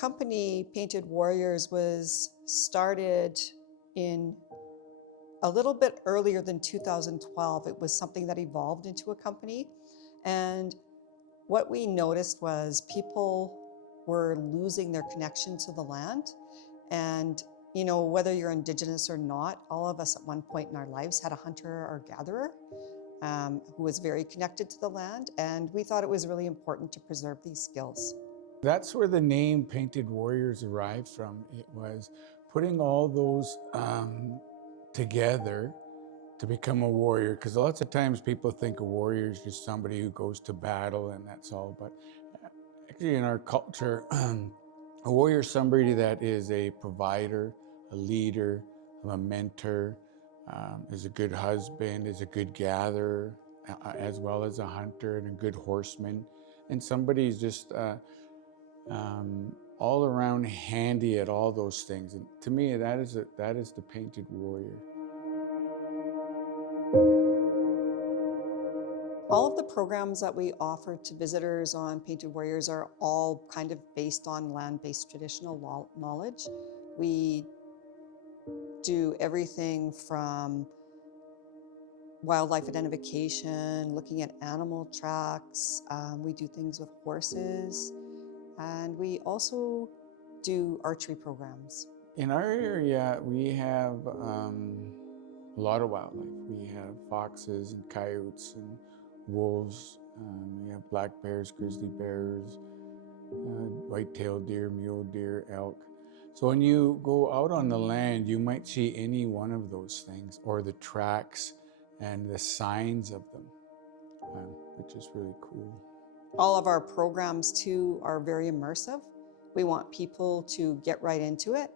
company, Painted Warriors, was started in a little bit earlier than 2012. It was something that evolved into a company. And what we noticed was people were losing their connection to the land. And you know, whether you're Indigenous or not, all of us at one point in our lives had a hunter or gatherer who was very connected to the land. And we thought it was really important to preserve these skills. That's where the name Painted Warriors arrived from. It was putting all those together to become a warrior, because lots of times people think a warrior is just somebody who goes to battle and that's all. But actually in our culture, a warrior is somebody that is a provider, a leader, a mentor, is a good husband, is a good gatherer, as well as a hunter and a good horseman. And somebody's just all around handy at all those things. And to me, that is the Painted Warrior. All of the programs that we offer to visitors on Painted Warriors are all kind of based on land-based traditional knowledge. We do everything from wildlife identification, looking at animal tracks. We do things with horses, and we also do archery programs. In our area, we have a lot of wildlife. We have foxes and coyotes and wolves. We have black bears, grizzly bears, white-tailed deer, mule deer, elk. So when you go out on the land, you might see any one of those things, or the tracks and the signs of them, which is really cool. All of our programs too are very immersive. We want people to get right into it.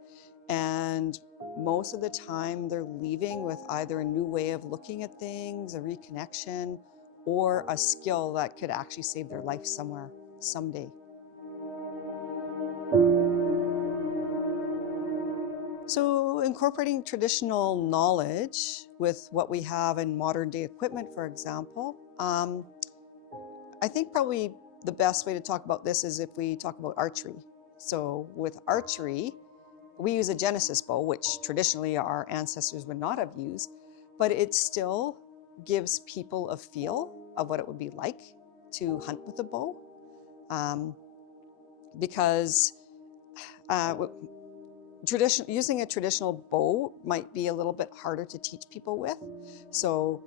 And most of the time they're leaving with either a new way of looking at things, a reconnection, or a skill that could actually save their life somewhere, someday. So incorporating traditional knowledge with what we have in modern day equipment, for example, I think probably the best way to talk about this is if we talk about archery. So with archery, we use a Genesis bow, which traditionally our ancestors would not have used, but it still gives people a feel of what it would be like to hunt with a bow. Because using a traditional bow might be a little bit harder to teach people with. So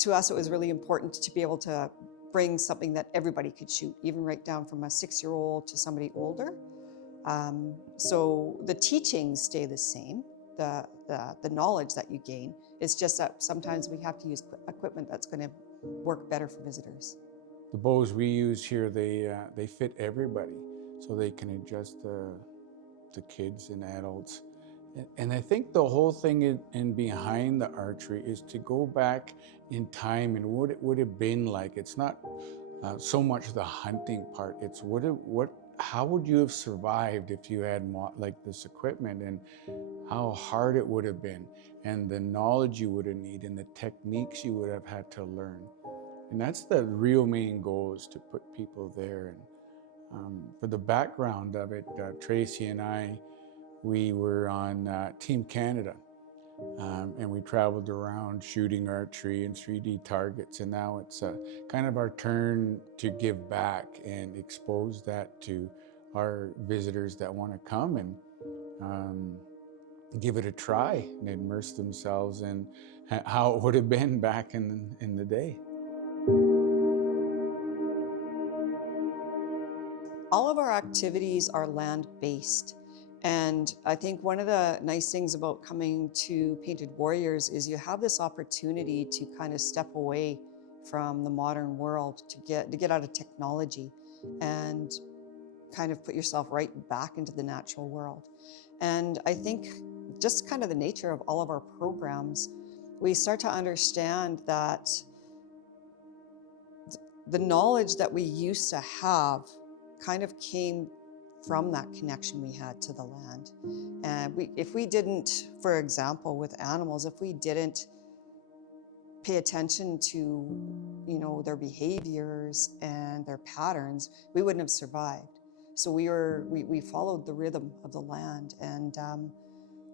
to us, it was really important to be able to bring something that everybody could shoot, even right down from a 6-year-old to somebody older. So the teachings stay the same, the knowledge that you gain. It's just that sometimes we have to use equipment that's going to work better for visitors. The bows we use here, they fit everybody, so they can adjust to kids and adults. And I think the whole thing in behind the archery is to go back in time and what it would have been like. It's not so much the hunting part. It's how would you have survived if you had like this equipment, and how hard it would have been, and the knowledge you would have needed, and the techniques you would have had to learn. And that's the real main goal, is to put people there. And for the background of it, Tracey and I, we were on Team Canada, and we traveled around shooting archery and 3D targets, and now it's kind of our turn to give back and expose that to our visitors that want to come and give it a try and immerse themselves in how it would have been back in the day. All of our activities are land-based. And I think one of the nice things about coming to Painted Warriors is you have this opportunity to kind of step away from the modern world, to get out of technology and kind of put yourself right back into the natural world. And I think just kind of the nature of all of our programs, we start to understand that the knowledge that we used to have kind of came from that connection we had to the land. And if we didn't, for example, with animals, if we didn't pay attention to, you know, their behaviors and their patterns, we wouldn't have survived. So we followed the rhythm of the land. And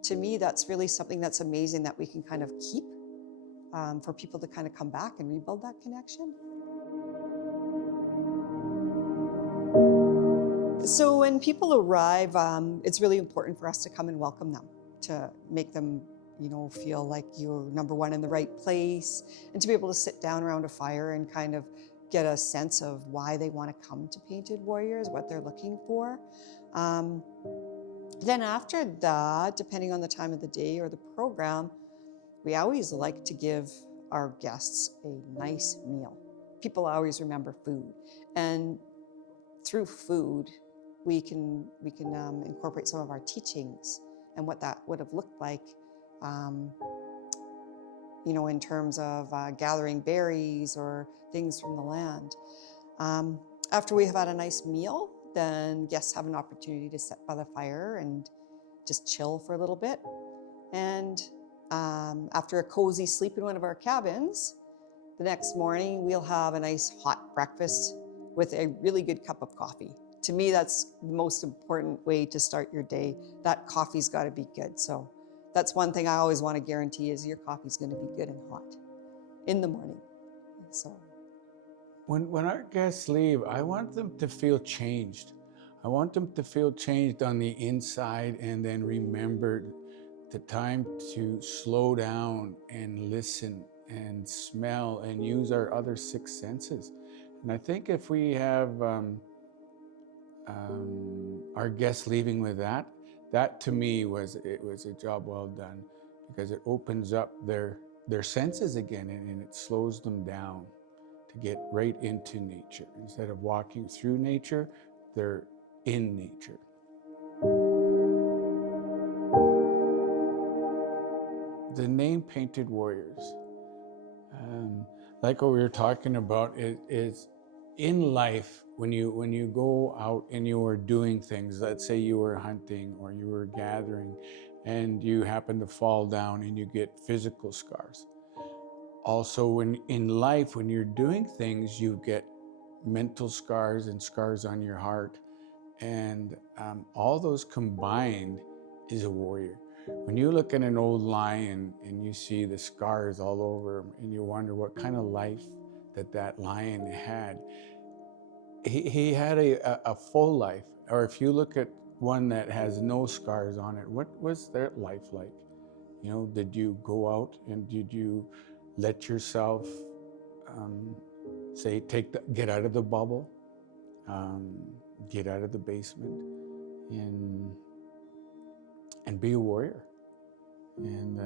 to me, that's really something that's amazing that we can kind of keep for people to kind of come back and rebuild that connection. So when people arrive, it's really important for us to come and welcome them, to make them, feel like you're number one in the right place, and to be able to sit down around a fire and kind of get a sense of why they want to come to Painted Warriors, what they're looking for. Then after that, depending on the time of the day or the program, we always like to give our guests a nice meal. People always remember food, and through food, we can incorporate some of our teachings and what that would have looked like, in terms of gathering berries or things from the land. After we have had a nice meal, then guests have an opportunity to sit by the fire and just chill for a little bit. And after a cozy sleep in one of our cabins, the next morning we'll have a nice hot breakfast with a really good cup of coffee. To me, that's the most important way to start your day. That coffee's got to be good. So that's one thing I always want to guarantee is your coffee's going to be good and hot in the morning. So when our guests leave, I want them to feel changed. I want them to feel changed on the inside, and then remember the time to slow down and listen and smell and use our other 6 senses. And I think if we have our guests leaving with that to me was a job well done, because it opens up their senses again, and it slows them down to get right into nature. Instead of walking through nature, they're in nature. The name Painted Warriors, like what we were talking about, is in life, when you go out and you are doing things, let's say you were hunting or you were gathering and you happen to fall down and you get physical scars. Also, when in life, when you're doing things, you get mental scars and scars on your heart. And all those combined is a warrior. When you look at an old lion and you see the scars all over him, and you wonder what kind of life that lion had, he had a full life. Or if you look at one that has no scars on it, what was their life like? Did you go out and did you let yourself get out of the bubble, get out of the basement, and be a warrior, and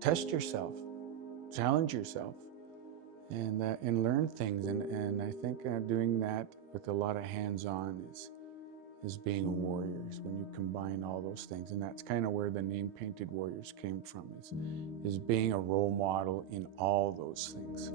test yourself, challenge yourself, and learn things. And I think doing that with a lot of hands-on is being a warrior, is when you combine all those things. And that's kind of where the name Painted Warriors came from, is being a role model in all those things.